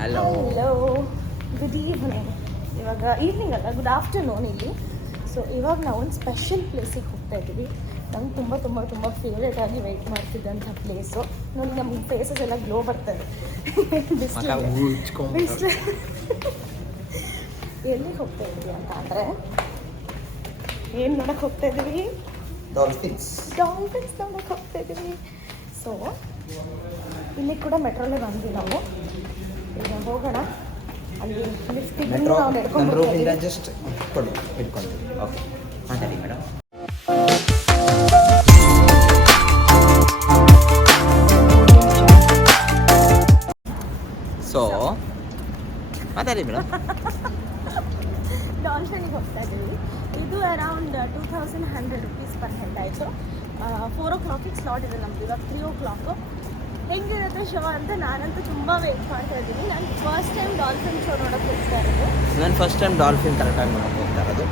Hello good evening. ಇವಾಗ evening ಅಲ್ಲ, good afternoon ಇಲ್ಲಿ. ಸೊ ಇವಾಗ ನಾವು ಒಂದು ಸ್ಪೆಷಲ್ ಪ್ಲೇಸಿಗೆ ಹೋಗ್ತಾ ಇದ್ದೀವಿ. ನಂಗೆ ತುಂಬ ತುಂಬ ತುಂಬ ಫೇವ್ರೇಟ್ ಆಗಿ ವೆಯ್ಟ್ ಮಾಡ್ತಿದ್ದಂಥ ಪ್ಲೇಸು. ನೋಡಿ ನಮಗೆ ಫೇಸಸ್ ಎಲ್ಲ ಗ್ಲೋ ಬರ್ತದೆ. ಎಲ್ಲಿಗೆ ಹೋಗ್ತಾ ಇದ್ದೀವಿ ಅಂತ ಅಂದರೆ, ಏನು ನೋಡಕ್ಕೆ ಹೋಗ್ತಾ ಇದ್ದೀವಿ? ಡಾಲ್ಫಿನ್ಸ್ ನೋಡಕ್ಕೆ ಹೋಗ್ತಾ ಇದ್ದೀವಿ. ಸೊ ಇಲ್ಲಿ ಕೂಡ ಮೆಟ್ರೋಲ್ಲೇ ಬಂದ್ವಿ ನಾವು. ಈಗ ಹೋಗೋಣ. ಅಲ್ಲಿ ಮೆಟ್ರೋ ನಮ್ಮ ರೂಮಿಂದ ಜಸ್ಟ್ ಇಟ್ಕೊಂಡ್ವಿ. ಓಕೆ, ಮಾತಾಡಿ ಮೇಡಮ್. ಸೊ ಮಾತಾಡಿ ಮೇಡಮ್. ಡಾಲ್ಫಿನಿಗೆ ಹೋಗ್ತಾ ಇದ್ದೀವಿ. ಇದು ಅರೌಂಡ್ 2100 rupees ಪರ್ ಹೆಡ್ ಆಯಿತು. 4 o'clock ಸ್ಲಾಟ್ ಇದೆ ನಮ್ಮದು. ಇವಾಗ 3 o'clock. ಹೆಂಗಿರುತ್ತೆ ಶೋ ಅಂತ ನಾನಂತೂ ತುಂಬ ವೆಯ್ಟ್ ಮಾಡ್ತಾ ಇದ್ದೀನಿ. ನಾನು ಫಸ್ಟ್ ಟೈಮ್ ಡಾಲ್ಫಿನ್ ಶೋ ನೋಡೋಕ್ಕೆ ಹೋಗ್ತಾ ಇರೋದು. ನಾನು ಫಸ್ಟ್ ಟೈಮ್ ಡಾಲ್ಫಿನ್ ಕರೆಕ್ಟಾಗಿ ನೋಡೋಕ್ಕೆ ಹೋಗ್ತಾ ಇರೋದು.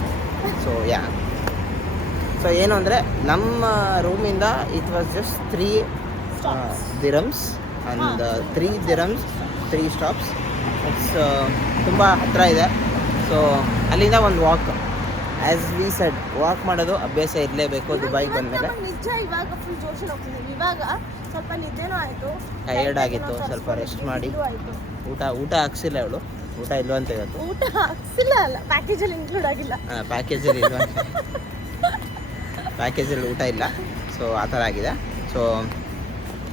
ಸೊ ಏನು ಅಂದರೆ, ನಮ್ಮ ರೂಮಿಂದ it was just 3 dirhams and 3 dirhams 3 stops. It's ತುಂಬ ಹತ್ತಿರ ಇದೆ. ಸೊ ಅಲ್ಲಿಂದ ಒಂದು walk, as we said, walk ಮಾಡೋದು ಅಭ್ಯಾಸ ಇರಲೇಬೇಕು ದುಬೈಗೆ ಬಂದಮೇಲೆ. ನಿಜ ಇವಾಗ ಫುಲ್ ಜೋಶನ್ ಹೋಗ್ತಿದ್ದೀವಿ. ಇವಾಗ ಸ್ವಲ್ಪ ನಿದ್ದೆನೂ ಆಯಿತು, ಟಯರ್ಡ್ ಆಗಿತ್ತು, ಸ್ವಲ್ಪ ರೆಸ್ಟ್ ಮಾಡಿ. ಊಟ ಹಾಕ್ಸಿಲ್ಲ ಅವಳು. ಊಟ ಇಲ್ವ ಅಂತ ಇವತ್ತು. ಊಟ ಹಾಕ್ಸಿಲ್ಲ ಅಲ್ಲ, ಪ್ಯಾಕೇಜಲ್ಲಿ ಇನ್ಕ್ಲೂಡ್ ಆಗಿಲ್ಲ. ಪ್ಯಾಕೇಜಲ್ಲಿ ಇಲ್ವ, ಪ್ಯಾಕೇಜಲ್ಲಿ ಊಟ ಇಲ್ಲ. ಸೊ ಆ ಥರ ಆಗಿದೆ. ಸೊ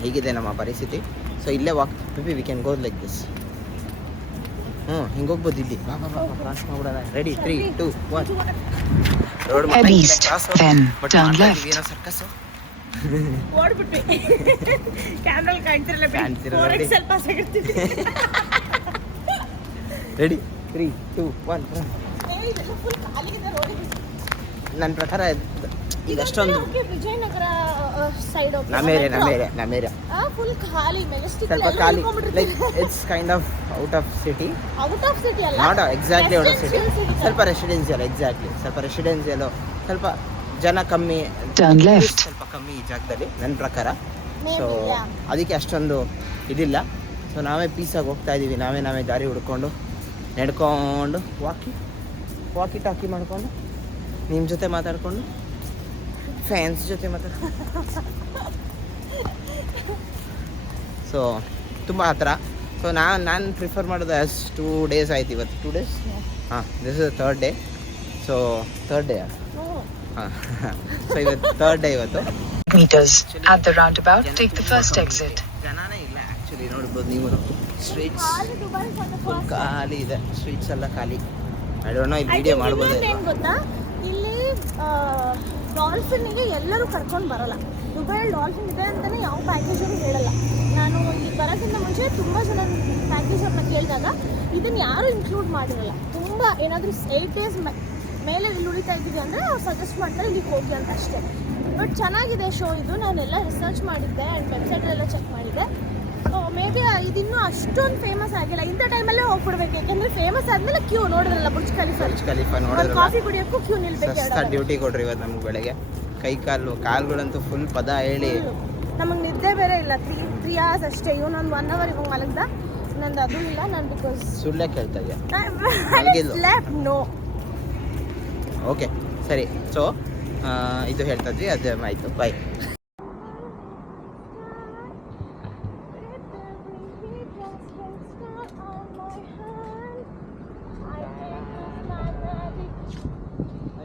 ಹೀಗಿದೆ ನಮ್ಮ ಪರಿಸ್ಥಿತಿ. ಸೊ ಇಲ್ಲೇ walk we can go like this. ಹಿಂಗೆ ಹೋಗ್ಬೋದು ಇಲ್ಲಿ. ಕ್ರಾಸ್ ಮಾಡ್ಬಿಡೋಣ. ರೆಡಿ 3, 2, 1. ರೋಡ್ ಏನೋ ಸರ್ಕಸ್ಸು. ಓಡ್ಬಿಟ್ವಿ. ಕ್ಯಾಮ್ರಲ್ಲಿ ಕಾಣ್ತಿರಲ್ಲ, ಸ್ವಲ್ಪ ಸಿಗುತ್ತೀವಿ. ರೆಡಿ 3, 2, 1. ನನ್ನ ಪ್ರಕಾರ ಈಗ ಅಷ್ಟೊಂದು ವಿಜಯನಗರ ಸೈಡ್ ನಮೇರ ಫುಲ್ ಖಾಲಿ, ಮೆಜೆಸ್ಟಿಕ್ ಸ್ವಲ್ಪ ಖಾಲಿ. Like it's kind of out of city ಅಲ್ಲ, not exactly out of city. ಸ್ವಲ್ಪ ರೆಸಿಡೆನ್ಸಿಯಲ್, ಎಕ್ಸಾಕ್ಟ್ಲಿ ಸ್ವಲ್ಪ ರೆಸಿಡೆನ್ಸಿಯಲು, ಸ್ವಲ್ಪ ಜನ ಕಮ್ಮಿ, ಸ್ವಲ್ಪ ಕಮ್ಮಿ ಈ ಜಾಗದಲ್ಲಿ ನನ್ನ ಪ್ರಕಾರ. ಸೊ ಅದಕ್ಕೆ ಅಷ್ಟೊಂದು ಇದಿಲ್ಲ. ಸೊ ನಾವೇ ಪೀಸಾಗಿ ಹೋಗ್ತಾ ಇದ್ದೀವಿ. ನಾವೇ ದಾರಿ ಹುಡ್ಕೊಂಡು ನಡ್ಕೊಂಡು ವಾಕಿ ಟಾಕಿ ಮಾಡಿಕೊಂಡು ನಿಮ್ಮ ಜೊತೆ ಮಾತಾಡಿಕೊಂಡು ಫ್ಯಾನ್ಸ್ ಜೊತೆ ಮಾತಾಡ್ಕೊಂಡು. ಸೊ ತುಂಬ ಹತ್ರ. ಸೊ ನಾನು ಪ್ರಿಫರ್ ಮಾಡೋದು 2 days ಆಯ್ತು ಇವತ್ತು. 2 days. This is 3rd day. So 3rd day. So ಇವತ್ತು 3rd day ಇವತ್ತು. Meters at the roundabout, take the first exit. ಜನನೇ ಇಲ್ಲ ಆ್ಯಕ್ಚುಲಿ, ನೋಡ್ಬೋದು ನೀವು. ಸ್ಟ್ರೀಟ್ಸ್ ಫುಲ್ ಖಾಲಿ ಇದೆ. ಸ್ಟ್ರೀಟ್ಸ್ ಎಲ್ಲ ಖಾಲಿ. ಐ ಡೋಂಟ್ ನೋ ಇಲ್ಲಿ ವಿಡಿಯೋ ಮಾಡ್ಬೋದು. ಏನು ಗೊತ್ತಾ, ಇಲ್ಲಿ ಡಾಲ್ಫಿನ್ಗೆ ಎಲ್ಲರೂ ಕರ್ಕೊಂಡು ಬರಲ್ಲ. ದುಬೈಯಲ್ಲಿ ಡಾಲ್ಫಿನ್ ಇದೆ ಅಂತಲೇ ಯಾವ ಪ್ಯಾಕೇಜನ್ನು ಹೇಳಲ್ಲ. ನಾನು ಇಲ್ಲಿ ಬರೋಕ್ಕಿಂತ ಮುಂಚೆ ತುಂಬ ಜನ ಪ್ಯಾಕೇಜನ್ನು ಕೇಳಿದಾಗ ಇದನ್ನು ಯಾರೂ ಇನ್ಕ್ಲೂಡ್ ಮಾಡಿರಲ್ಲ. ತುಂಬ ಏನಾದರೂ 8 days ಮೇಲೆ ಇಲ್ಲಿ ಉಳಿತಾ ಇದ್ದೀವಿ ಅಂದರೆ ಅವ್ರು ಸಜೆಸ್ಟ್ ಮಾಡ್ತಾರೆ ಇಲ್ಲಿಗೆ ಹೋಗಿ ಅಂತ ಅಷ್ಟೇ. ಬಟ್ ಚೆನ್ನಾಗಿದೆ ಶೋ ಇದು. ನಾನೆಲ್ಲ ರಿಸರ್ಚ್ ಮಾಡಿದ್ದೆ ಆ್ಯಂಡ್ ವೆಬ್ಸೈಟಲ್ಲೆಲ್ಲ ಚೆಕ್ ಮಾಡಿದ್ದೆ. ಮೇ ಬಿ ಇದಿನ್ನೂ ಅಷ್ಟೊಂದು ಫೇಮಸ್ ಆಗಿಲ್ಲ. ಇಂಥ ಟೈಮಲ್ಲೇ ಹೋಗ್ಬಿಡ್ಬೇಕು, ಯಾಕೆಂದರೆ ಫೇಮಸ್ ಆದಮೇಲೆ ಕ್ಯೂ ನೋಡಿದ್ರಲ್ಲ, ಬುರ್ಜ್ ಖಲೀಫಾ ನೋಡಿದ್ರೆ ಕಾಫಿ ಕುಡಿಯೋಕ್ಕೂ ಕ್ಯೂ ನಿಲ್ಬೇಕು. ಡ್ಯೂಟಿ ಕೊಡ್ರಿ ಇವತ್ತು ನಮ್ಗೆ ಬೆಳಗ್ಗೆ. ಕಾಲುಗಳಂತೂ ಫುಲ್ ಪದ ಹೇಳಿ. ನಮಗೆ ನಿದ್ದೆ ಬೇರೆ ಇಲ್ಲ. 3 hours ಅಷ್ಟೇ. ಇವನೊಂದು 1 hour ಇವಾಗ ಮಲಗ್ದ. ನಂದು ಅದು ಇಲ್ಲ. ನಾನು ಬಿಕಾಸ್ ಸುಳ್ಳೇ ಕೇಳ್ತಾ ಇದೆಯಾ? ನೋ. ಓಕೆ ಸರಿ. ಸೊ ಇದು ಹೇಳ್ತಾ ಇದ್ವಿ, ಅದು ಆಯಿತು. ಬಾಯ್.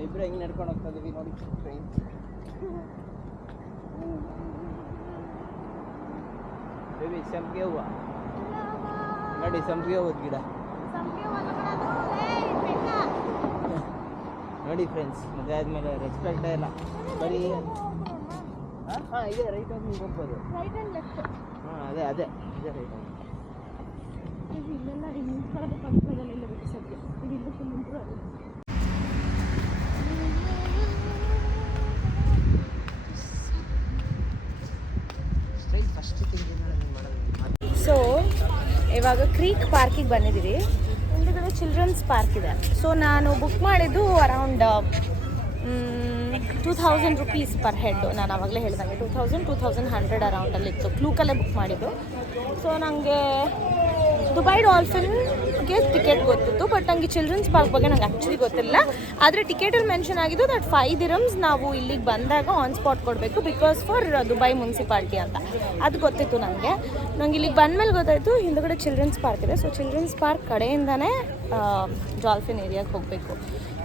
ಇಬ್ಬರು ಹೆಂಗೆ ನಡ್ಕೊಂಡು ಹೋಗ್ತಾ ಇದೀವಿ ನೋಡಿ. ಟ್ರೈನ್ ಬೇಬಿ ಸಂಪಿಗೆ ಹೂವು ನೋಡಿ. ಸಂಪಿಗೆ ಹೂವದ ಗಿಡ ನೋಡಿ ಫ್ರೆಂಡ್ಸ್. ಮದುವೆ ಆದಮೇಲೆ ರೆಸ್ಪೆಕ್ಟೇ ಇಲ್ಲ. ಬರೀ ಇದೆ ರೈಟ್ ಆಗಿ ನೀವು ಹೋಗ್ಬೋದು. ಅದೇ ಇದೆ ರೈಟ್ ಆಗಿ. ಸೊ ಇವಾಗ ಕ್ರೀಕ್ ಪಾರ್ಕಿಗೆ ಬಂದಿದ್ದೀವಿ. ಹಿಂದುಗಡೆ ಚಿಲ್ಡ್ರನ್ಸ್ ಪಾರ್ಕ್ ಇದೆ. ಸೊ ನಾನು ಬುಕ್ ಮಾಡಿದ್ದು ಅರೌಂಡ್ 2000 rupees ಪರ್ ಹೆಡ್ಡು. ನಾನು ಆವಾಗಲೇ ಹೇಳಿದಂಗೆ 2000-2100 ಅರೌಂಡಲ್ಲಿತ್ತು. ಕ್ಲೂಕಲ್ಲೇ ಬುಕ್ ಮಾಡಿದ್ದು. ಸೊ ನನಗೆ ದುಬೈ ಡಾಲ್ಫಿನ್ಗೆ ಟಿಕೆಟ್ ಗೊತ್ತಿತ್ತು, ಬಟ್ ನನಗೆ ಚಿಲ್ಡ್ರನ್ಸ್ ಪಾರ್ಕ್ ಬಗ್ಗೆ ನಂಗೆ ಆ್ಯಕ್ಚುಲಿ ಗೊತ್ತಿಲ್ಲ. ಆದರೆ ಟಿಕೆಟಲ್ಲಿ ಮೆನ್ಷನ್ ಆಗಿದ್ದು ದಟ್ 5 dirhams ನಾವು ಇಲ್ಲಿಗೆ ಬಂದಾಗ ಆನ್ ಸ್ಪಾಟ್ ಕೊಡಬೇಕು ಬಿಕಾಸ್ ಫಾರ್ ದುಬೈ ಮುನ್ಸಿಪಾಲ್ಟಿ ಅಂತ. ಅದು ಗೊತ್ತಿತ್ತು ನನಗೆ. ನಂಗೆ ಇಲ್ಲಿಗೆ ಬಂದಮೇಲೆ ಗೊತ್ತಾಯಿತು ಹಿಂದುಗಡೆ ಚಿಲ್ಡ್ರನ್ಸ್ ಪಾರ್ಕ್ ಇದೆ. ಸೊ ಚಿಲ್ಡ್ರನ್ಸ್ ಪಾರ್ಕ್ ಕಡೆಯಿಂದನೇ ಡಾಲ್ಫಿನ್ ಏರಿಯಾಗೆ ಹೋಗಬೇಕು.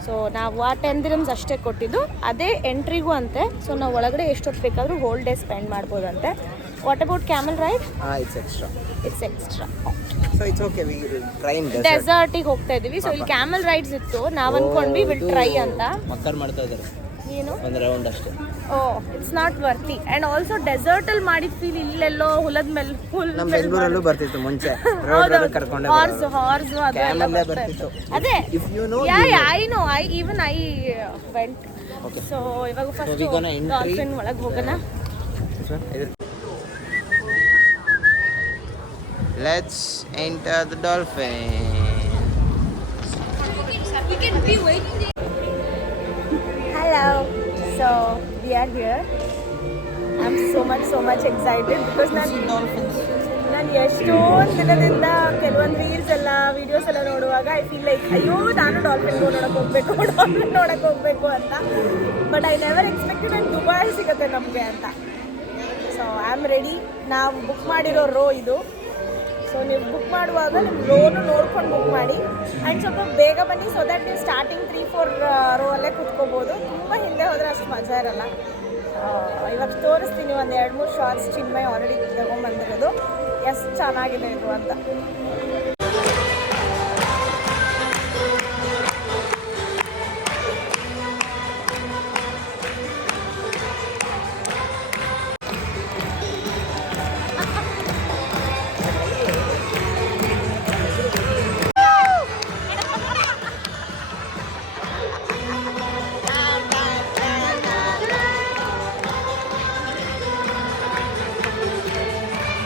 ಸೊ ನಾವು ಆ 10 dirhams ಅಷ್ಟೇ ಕೊಟ್ಟಿದ್ದು, ಅದೇ ಎಂಟ್ರಿಗೂ ಅಂತೆ. ಸೊ ನಾವು ಒಳಗಡೆ ಎಷ್ಟೊತ್ತು ಬೇಕಾದರೂ ಹೋಲ್ ಡೇ ಸ್ಪೆಂಡ್ ಮಾಡ್ಬೋದಂತೆ. What about camel ride? It's extra. So it's okay, we try in ಡೆಸರ್ಟಿಗೆ ಹೋಗ್ತಾ ಇದೀವಿ. ಸೊ ಇಲ್ಲಿ ಕ್ಯಾಮಲ್ ರೈಡ್ಸ್ ಇತ್ತು, ನಾವು ಅನ್ಕೊಂಡ್ವಿ ವಿಲ್ ಟ್ರೈ ಅಂತ. ಮಕ್ಕಳು ಮಾಡ್ತಾ ಇದ್ದಾರೆ ಏನು ಒಂದು ರೌಂಡ್ ಅಷ್ಟೇ. It's not worthy. And also ಡೆಸರ್ಟಲ್ಲಿ ಮಾಡಿದ ಫೀಲ್ ಇಲ್ಲೆಲ್ಲೋ ಹುಲದ ಮೇಲೆ ನಮ್ಮ ಬೆಂಗಳೂರಲ್ಲೂ ಬರ್ತಿತ್ತು ಮುಂಚೆ, ರೋಡ್ ಕರ್ಕೊಂಡೆ ಹಾರ್ಸ್ ಕ್ಯಾಮಲ್ಲೇ ಬರ್ತಿತ್ತು. ಅದೇ if you know I know, I went. So ಇವಾಗ ಫಸ್ಟ್ ಡಾಲ್ಫಿನ್ ಒಳಗೆ ಹೋಗೋಣ. Let's enter the dolphin. Hello. So we are here. I'm so much excited because ನಾನು ಎಷ್ಟೊಂದು ದಿನದಿಂದ ಕೆಲವೊಂದು ರೀಲ್ಸ್ ಎಲ್ಲ ವೀಡಿಯೋಸ್ ಎಲ್ಲ ನೋಡುವಾಗ ಐ ಫೀಲ್ ಲೈಕ್ ಅಯ್ಯೋ ನಾನು ಡಾಲ್ಫಿನ್ ನೋಡಕ್ಕೆ ಹೋಗ್ಬೇಕು ಅಂತ. But I never expected and Dubai ಸಿಗುತ್ತೆ ನಮಗೆ ಅಂತ. So I am ready. ನಾವು ಬುಕ್ ಮಾಡಿರೋ ರೋ ಇದು. ಸೊ ನೀವು ಬುಕ್ ಮಾಡುವಾಗ ನಿಮ್ಮ ರೋನು ನೋಡ್ಕೊಂಡು ಬುಕ್ ಮಾಡಿ ಆ್ಯಂಡ್ ಸ್ವಲ್ಪ ಬೇಗ ಬನ್ನಿ. ಸೊ ದ್ಯಾಟ್ ನೀವು ಸ್ಟಾರ್ಟಿಂಗ್ 3-4 ರೋ ಅಲ್ಲೇ ಕುತ್ಕೋಬೋದು. ತುಂಬ ಹಿಂದೆ ಹೋದರೆ ಅಷ್ಟು ಮಜಾ ಇರಲ್ಲ. ಇವಾಗ ತೋರಿಸ್ತೀನಿ ಒಂದು 2-3 ಶಾರ್ಟ್ಸ್. ಚಿನ್ಮಯ್ ಆಲ್ರೆಡಿ ತಗೊಂಡ್ಬಂದಿರೋದು ಎಷ್ಟು ಚೆನ್ನಾಗಿದೆ ಇದು ಅಂತ.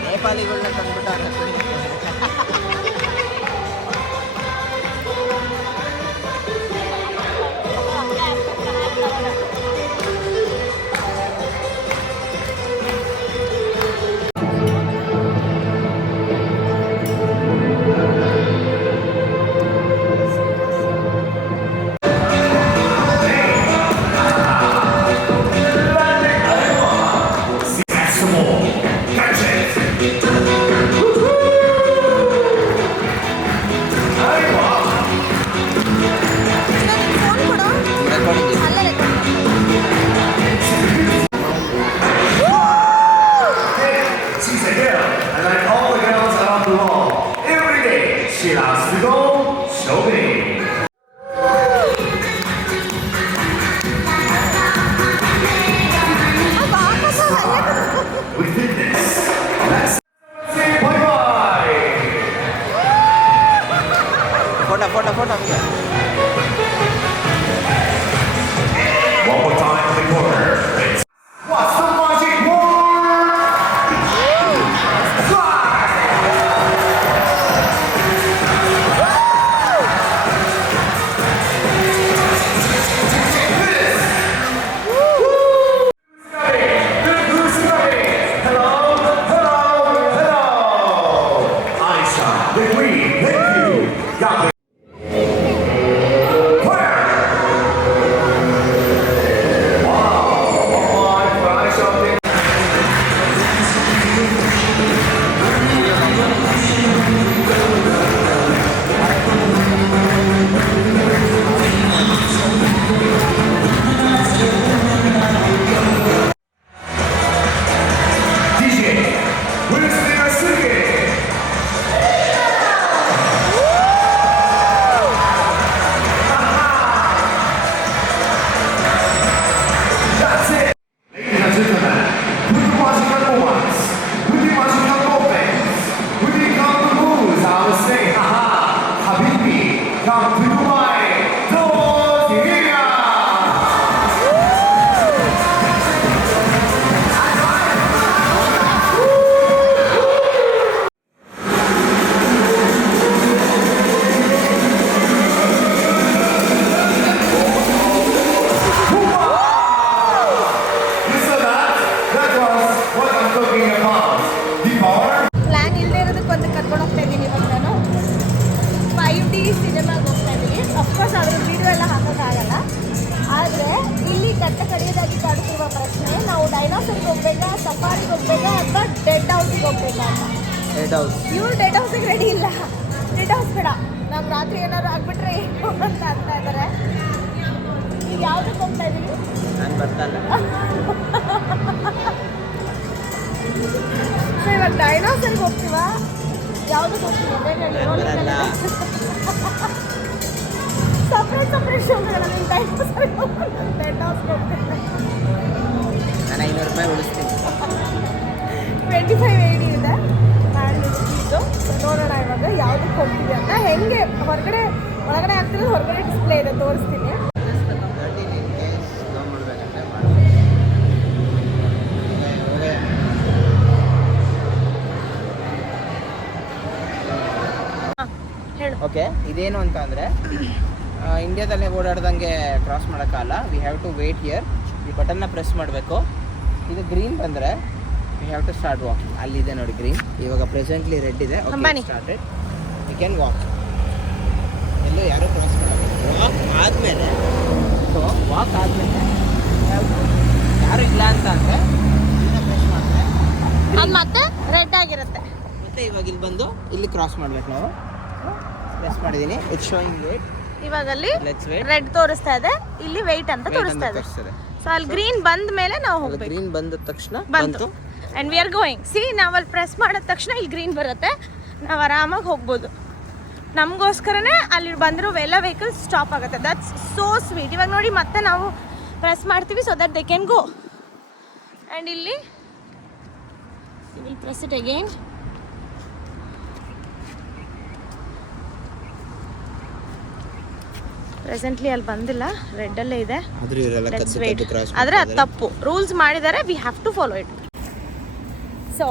ನೇಪಾಳಿಗಳನ್ನ ತಂದ್ಬಿಟ್ಟಾರೆ. Photo One more time in the corner. What's the magic word? Fly! Who's ready? Hello. Aisha, the queen, thank you. Got the ಕಟ್ಟ ಕಡೆಯದಾಗಿ ಕಾಡುತ್ತಿರುವ ಪ್ರಶ್ನೆ, ನಾವು ಡೈನೋಸರ್ಗೆ ಹೋಗ್ಬೇಕಾ, ಸಫಾರಿಗೆ ಹೋಗ್ಬೇಕಾ ಅಥವಾ ಡೆಡ್ ಹೌಸ್ಗೆ ಹೋಗ್ಬೇಕಾ ಅಂತ. Red house. ಇವ್ರು ಡೆಡ್ ಹೌಸಿಗೆ ರೆಡಿ ಇಲ್ಲ. ಡೆಡ್ ಹೌಸ್ ಬೇಡ, ನಮ್ಗೆ ರಾತ್ರಿ ಏನಾದ್ರು ಆಗ್ಬಿಟ್ರೆ ಏನು ಅಂತ ಆಗ್ತಾ ಇದ್ದಾರೆ. ಈಗ ಯಾವ್ದಕ್ಕೆ ಹೋಗ್ತಾ ಇದೀವಿ? ನಾನು ಬರ್ತಲ್ಲ. ಸೊ ಇವಾಗ ಡೈನೋಸರ್ಗೆ ಹೋಗ್ತೀವಾ, ಯಾವ್ದಕ್ಕೆ ಹೋಗ್ತೀವಿ? ಬರಲ್ಲ. ಸಪ್ರೇಟ್ ಶೋಗಳ ನಿಮ್ಮ ಡೈನೋಸರ್ಗೆ ಹೋಗ್ತೀನಿ, ಡೆಡ್ ಹೌಸ್ಗೆ ಹೋಗ್ತೀನಿ. ನಾನು 500 ರೂಪಾಯಿ ಉಳಿಸ್ತೀನಿ. 2580 ಇದೆ ಹ್ಯಾಂಡ್ ಇದು. ಸೊ ನೋಡೋಣ ಇವಾಗ ಯಾವ್ದಕ್ಕೆ ಹೋಗ್ತೀವಿ ಅಂತ. ಹೆಂಗೆ ಹೊರಗಡೆ ಒಳಗಡೆ ಆಗ್ತಿರೋದು ಹೊರಗಡೆ ಡಿಸ್ಪ್ಲೇ ಇದೆ, ತೋರಿಸ್ತೀನಿ. ಹೇಳು. ಓಕೆ, ಇದೇನು ಅಂತ ಅಂದರೆ ಇಂಡಿಯಾದಲ್ಲೇ ಓಡಾಡ್ದಂಗೆ ಕ್ರಾಸ್ ಮಾಡೋಕ್ಕಲ್ಲ. We have to wait here. ಈ ಬಟನ್ನ ಪ್ರೆಸ್ ಮಾಡಬೇಕು. ಇದು ಗ್ರೀನ್ ಬಂದರೆ we have to start walking. ಅಲ್ಲಿದೆ ನೋಡಿ ಗ್ರೀನ್. ಇವಾಗ ಪ್ರೆಸೆಂಟ್ಲಿ ರೆಡ್ ಇದೆ. Ambani. Started. We can walk. ಎಲ್ಲೂ ಯಾರೂ ಕ್ರಾಸ್ ಮಾಡಬೇಕು. ವಾಕ್ ಆದಮೇಲೆ ಯಾರು ಇಲ್ಲ ಅಂತ ಅಂದರೆ ಪ್ರೆಸ್ ಮಾಡಿದ್ರೆ ಅದು ಮತ್ತೆ ರೆಡ್ ಆಗಿರುತ್ತೆ. ಮತ್ತೆ ಇವಾಗ ಇಲ್ಲಿ ಬಂದು ಇಲ್ಲಿ ಕ್ರಾಸ್ ಮಾಡ್ಬೇಕು ನಾವು. ಪ್ರೆಸ್ ಮಾಡಿದ್ದೀನಿ. It's showing wait. ಇವಾಗ ಅಲ್ಲಿ ಲೆಟ್ಸ್ ವೇಟ್. ರೆಡ್ ತೋರಿಸ್ತಾ ಇದೆ, ಇಲ್ಲಿ ವೆಯ್ಟ್ ಅಂತ ತೋರಿಸ್ತಾ ಇದೆ. ಸೊ ಅಲ್ಲಿ ಗ್ರೀನ್ ಬಂದ ಮೇಲೆ ನಾವು ಹೋಗ್ಬೇಕು. ಗ್ರೀನ್ ಬಂದ ತಕ್ಷಣ ಬಂತು and we are going. C ನಾವು ಅಲ್ಲಿ ಪ್ರೆಸ್ ಮಾಡಿದ ತಕ್ಷಣ ಇಲ್ಲಿ ಗ್ರೀನ್ ಬರುತ್ತೆ, ನಾವು ಆರಾಮಾಗಿ ಹೋಗ್ಬೋದು. ನಮಗೋಸ್ಕರನೇ ಅಲ್ಲಿ ಬಂದಿರೋ ಎಲ್ಲ ವೆಹಿಕಲ್ಸ್ ಸ್ಟಾಪ್ ಆಗುತ್ತೆ. That's so sweet. ಇವಾಗ ನೋಡಿ ಮತ್ತೆ ನಾವು ಪ್ರೆಸ್ ಮಾಡ್ತೀವಿ so that they can go. And ಇಲ್ಲಿ will press it again. Presently ಅಲ್ಲಿ ಬಂದಿಲ್ಲ, ರೆಡ್ಡಲ್ಲೇ ಇದೆ. ಆದರೆ ಅದು ತಪ್ಪು. ರೂಲ್ಸ್ ಮಾಡಿದ್ದಾರೆ, we have to follow it. So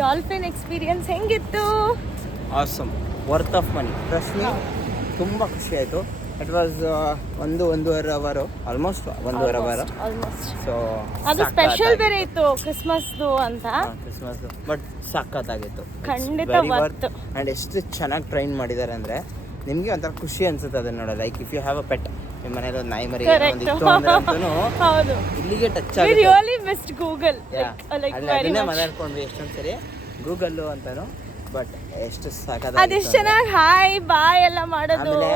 dolphin experience ಹೆಂಗಿತ್ತು? Awesome, worth of money. Trust me, ತುಂಬ ಖುಷಿ ಆಯಿತು. It was 1.5 hour, almost 1.5 hour. Almost. So ಅದು ಸ್ಪೆಷಲ್ ಬೇರೆ ಇತ್ತು ಕ್ರಿಸ್ಮಸ್ದು ಅಂತ. ಕ್ರಿಸ್ಮಸ್ ಬಟ್ ಸಖತ್ತಾಗಿತ್ತು. ಖಂಡಿತ ವರ್ತ್. ಆ್ಯಂಡ್ ಎಷ್ಟು ಚೆನ್ನಾಗಿ ಟ್ರೈನ್ ಮಾಡಿದ್ದಾರೆ ಅಂದರೆ ನಿಮಗೆ ಒಂಥರ ಖುಷಿ ಅನ್ಸುತ್ತೆ ಅದನ್ನ ನೋಡ. Like if you have a pet, ನಿಮ್ಮ ಮನೇಲಿ ಒಂದು ನಾಯಿ ಮರಿ ಇತ್ತು ಅಂದ್ರೆ ಹೌದು, ಇಲ್ಲಿಗೆ ಟಚ್ we ಆಗುತ್ತೆ. really missed Google. ಅದನ್ನೇ ಮಾತಾಡ್ಕೊಂಡ್ವಿ ಎಷ್ಟೊಂದು ಸರಿ ಗೂಗಲ್ಲು ಅಂತಾನು. ಬಟ್ ಎಷ್ಟು ಸಾಕಾದ ಅದೆಷ್ಟು ಚೆನ್ನಾಗಿ ಹಾಯ್ ಬಾಯ್ ಎಲ್ಲ ಮಾಡೋದು. ಆಮೇಲೆ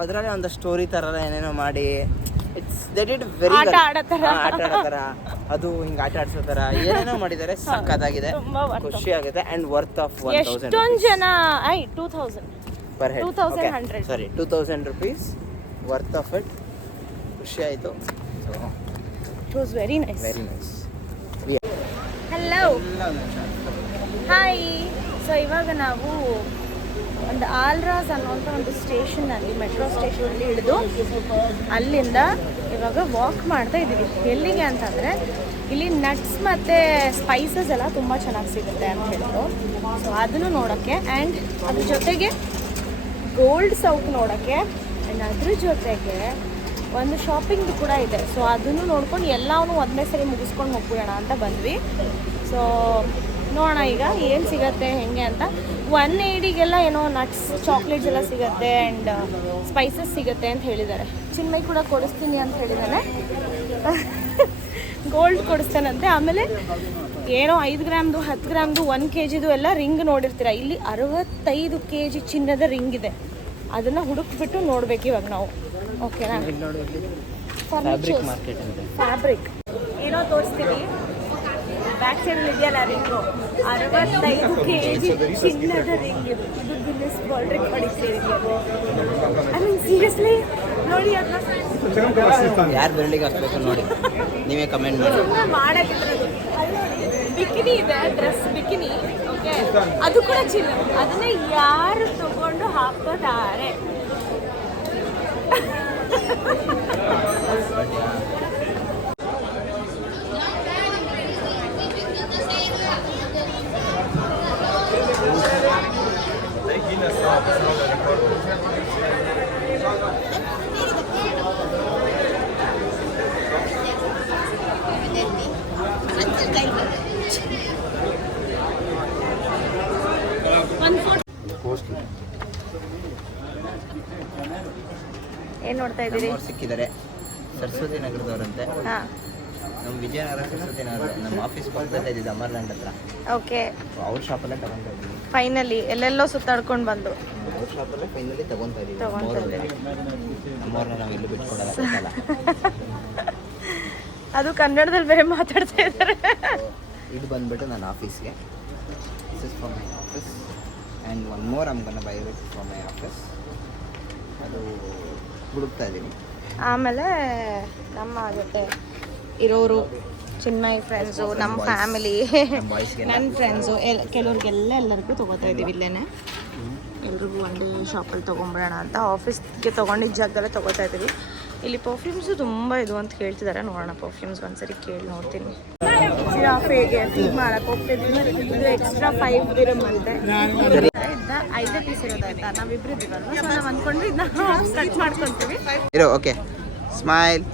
ಅದರಲ್ಲೇ ಒಂದು ಸ್ಟೋರಿ ಥರ ಏನೇನೋ ಮಾಡಿ ಇಟ್ಸ್ ದೇ ಡಿಡ್ ವೆರಿ ಆಟ ಆಡೋ ಥರ ಅದು ಹಿಂಗೆ ಆಟ ಆಡ್ಸೋ ಥರ ಏನೇನೋ ಮಾಡಿದ್ದಾರೆ. ಸಖತ್ತಾಗಿದೆ, ಖುಷಿ ಆಗುತ್ತೆ. And worth of 1000. ಎಷ್ಟೊಂದು ಜನ 2000 per head. 2100 sorry 2000 rupees worth of it. ಖುಷಿ ಆಯಿತು. So it was very nice. Very nice. Hello, hi. So ಇವಾಗ ನಾವು ಒಂದು ಆಲ್ರಾಸ್ ಅನ್ನೋಂಥ ಒಂದು ಸ್ಟೇಷನಲ್ಲಿ, ಮೆಟ್ರೋ ಸ್ಟೇಷನಲ್ಲಿ ಇಳಿದು ಅಲ್ಲಿಂದ ಇವಾಗ ವಾಕ್ ಮಾಡ್ತಾ ಇದ್ದೀವಿ. ಎಲ್ಲಿಗೆ ಅಂತಂದರೆ ಇಲ್ಲಿ ನಟ್ಸ್ ಮತ್ತು ಸ್ಪೈಸಸ್ ಎಲ್ಲ ತುಂಬ ಚೆನ್ನಾಗಿ ಸಿಗುತ್ತೆ ಅಂತ ಹೇಳಿದ್ರು. ಸೊ ಅದನ್ನು ನೋಡೋಕ್ಕೆ, ಆ್ಯಂಡ್ ಅದ್ರ ಜೊತೆಗೆ ಗೋಲ್ಡ್ ಸೌಕ್ ನೋಡೋಕ್ಕೆ, ಆ್ಯಂಡ್ ಅದ್ರ ಜೊತೆಗೆ ಒಂದು ಶಾಪಿಂಗ್ ಕೂಡ ಇದೆ. ಸೊ ಅದನ್ನು ನೋಡ್ಕೊಂಡು ಎಲ್ಲವೂ ಒಂದೇ ಸರಿ ಮುಗಿಸ್ಕೊಂಡು ಹೋಗ್ಬಿಡೋಣ ಅಂತ ಬಂದ್ವಿ. ಸೊ ನೋಡೋಣ ಈಗ ಏನು ಸಿಗುತ್ತೆ ಹೆಂಗೆ ಅಂತ. 180ಗೆಲ್ಲ ಏನೋ ನಟ್ಸ್ ಚಾಕ್ಲೇಟ್ಸ್ ಎಲ್ಲ ಸಿಗುತ್ತೆ ಆ್ಯಂಡ್ ಸ್ಪೈಸಸ್ ಸಿಗುತ್ತೆ ಅಂತ ಹೇಳಿದ್ದಾರೆ. ಚಿನ್ಮಯ್ ಕೂಡ ಕೊಡಿಸ್ತೀನಿ ಅಂತ ಹೇಳಿದ್ದಾನೆ. ಗೋಲ್ಡ್ ಕೊಡಿಸ್ತಾನಂತೆ. ಆಮೇಲೆ ಏನೋ 5 ಗ್ರಾಮ್ದು 10 ಗ್ರಾಮ್ದು 1 kgದು ಎಲ್ಲ ರಿಂಗ್ ನೋಡಿರ್ತೀರ. ಇಲ್ಲಿ 65 kg ಚಿನ್ನದ ರಿಂಗ್ ಇದೆ. ಅದನ್ನು ಹುಡುಕ್ಬಿಟ್ಟು ನೋಡ್ಬೇಕು ಇವಾಗ ನಾವು. ಓಕೆನಾ? ಫ್ಯಾಬ್ರಿಕ್ ಮಾರ್ಕೆಟ್ ಅಂತ. ಫ್ಯಾಬ್ರಿಕ್ ಏನೋ ತೋರಿಸ್ತೀವಿ. ಬ್ಯಾಕ್ ಸೈಡ್ ಇದೆಯಲ್ಲ ರಿಂಗು, 65 kg ಚಿನ್ನದ ರಿಂಗ್ ಇದು. ಇದು ಗಿನ್ನೆಸ್ ವರ್ಲ್ಡ್ ರೆಕಾರ್ಡಿಗೆ ಸೇರಿದೆ. ಐ ಮೀನ್ ಸೀರಿಯಸ್ಲಿ ನೋಡಿ, ಅದನ್ನ ಯಾರು ಬೆರಳಿಗೆ ಹಾಕ್ಬೇಕು ನೋಡಿ, ನೀವೇ ಕಮೆಂಟ್ ಮಾಡಿ. ಮಾಡೋಕ್ಕಿರೋದು ಬಿಕಿನಿ ಇದೆ, ಡ್ರೆಸ್ ಬಿಕಿನಿ. ಓಕೆ, ಅದು ಕೂಡ ಚಿನ್ನ. ಅದನ್ನ ಯಾರು ತಗೊಂಡು ಹಾಕೋತಾರೆ? ಏನು ನೋಡ್ತಾ ಇದ್ದೀರಿ? ಸಿಕ್ಕಿದ್ದಾರೆ ಸರಸ್ವತಿ ನಗರದವರಂತೆ. ಹಾಂ ನಮ್ಮ ವಿಜಯನಗರ ಸರಸ್ವತಿ ನಗರ ನಮ್ಮ ಆಫೀಸ್ ಪಕ್ಕದಲ್ಲೇ ಇದ್ದಿದ್ದು ಅಮರ್ಲ್ಯಾಂಡ್ ಹತ್ರ. ಓಕೆ ಅವ್ರ ಶಾಪಲ್ಲೇ ತಗೊಂತಾ ಇದ್ದೀವಿ. ಫೈನಲಿ ಎಲ್ಲೆಲ್ಲೋ ಸುತ್ತಾಡ್ಕೊಂಡು ಬಂದು ಅವ್ರ ಶಾಪಲ್ಲೇ ಫೈನಲಿ ತಗೊಂತಾ ಇದ್ದೀವಿ. ತಗೊಂತಾ ನಮ್ಮವ್ರನ್ನ ನಾವು ಎಲ್ಲೂ ಬಿಟ್ಕೊಡಲ್ಲ. ಅದು ಕನ್ನಡದಲ್ಲಿ ಬೇರೆ ಮಾತಾಡ್ತಾ ಇದ್ದಾರೆ. ಇದು ಬಂದ್ಬಿಟ್ಟು ನನ್ನ ಆಫೀಸ್ಗೆ. This is for my office and one more I'm gonna by it for my office. ಅದು ಹುಡುಕ್ತಾ ಇದ್ದೀನಿ. ಆಮೇಲೆ ನಮ್ಮ ಜೊತೆ ಇರೋರು ಚಿನ್ಮಯ್ ಫ್ರೆಂಡ್ಸು, ನಮ್ಮ ಫ್ಯಾಮಿಲಿ, ನನ್ನ ಫ್ರೆಂಡ್ಸು ಕೆಲವ್ರಿಗೆಲ್ಲ ಎಲ್ಲರಿಗೂ ತೊಗೋತಾ ಇದ್ದೀವಿ ಇಲ್ಲೇನೆ. ಎಲ್ರಿಗೂ ಒಂದೇ ಶಾಪಲ್ಲಿ ತೊಗೊಂಬಿಡೋಣ ಅಂತ ಆಫೀಸ್ಗೆ ತೊಗೊಂಡಿದ್ದ ಜಾಗದಲ್ಲೇ ತೊಗೋತಾ ಇದ್ದೀವಿ. ಇಲ್ಲಿ ಪರ್ಫ್ಯೂಮ್ಸು ತುಂಬ ಇದು ಅಂತ ಹೇಳ್ತಿದ್ದಾರೆ. ನೋಡೋಣ ಪರ್ಫ್ಯೂಮ್ಸ್ ಒಂದ್ಸರಿ ಕೇಳಿ ನೋಡ್ತೀನಿ. ಜಿರಾಫೆಗೆ ಫೀಡ್ ಮಾಡಕ್ಕೆ ಹೋಗ್ತಿದ್ವಿ. ಇದು ಎಕ್ಸ್ಟ್ರಾ 5 ದಿರಮ್ ಅಂತೆ. 5 ಪೀಸ್ ಇರೋದಾಯ್ತಾ, ನಾವಿಬ್ರು ಇದ್ದೀವಲ್ವ, ಸೊ ನಾವು ಅಂದ್ಕೊಂಡ್ವಿ ಇದನ್ನ ಕಟ್ ಮಾಡ್ಕೊತೀವಿ. ಇರೋ ಓಕೆ ಸ್ಮೈಲ್.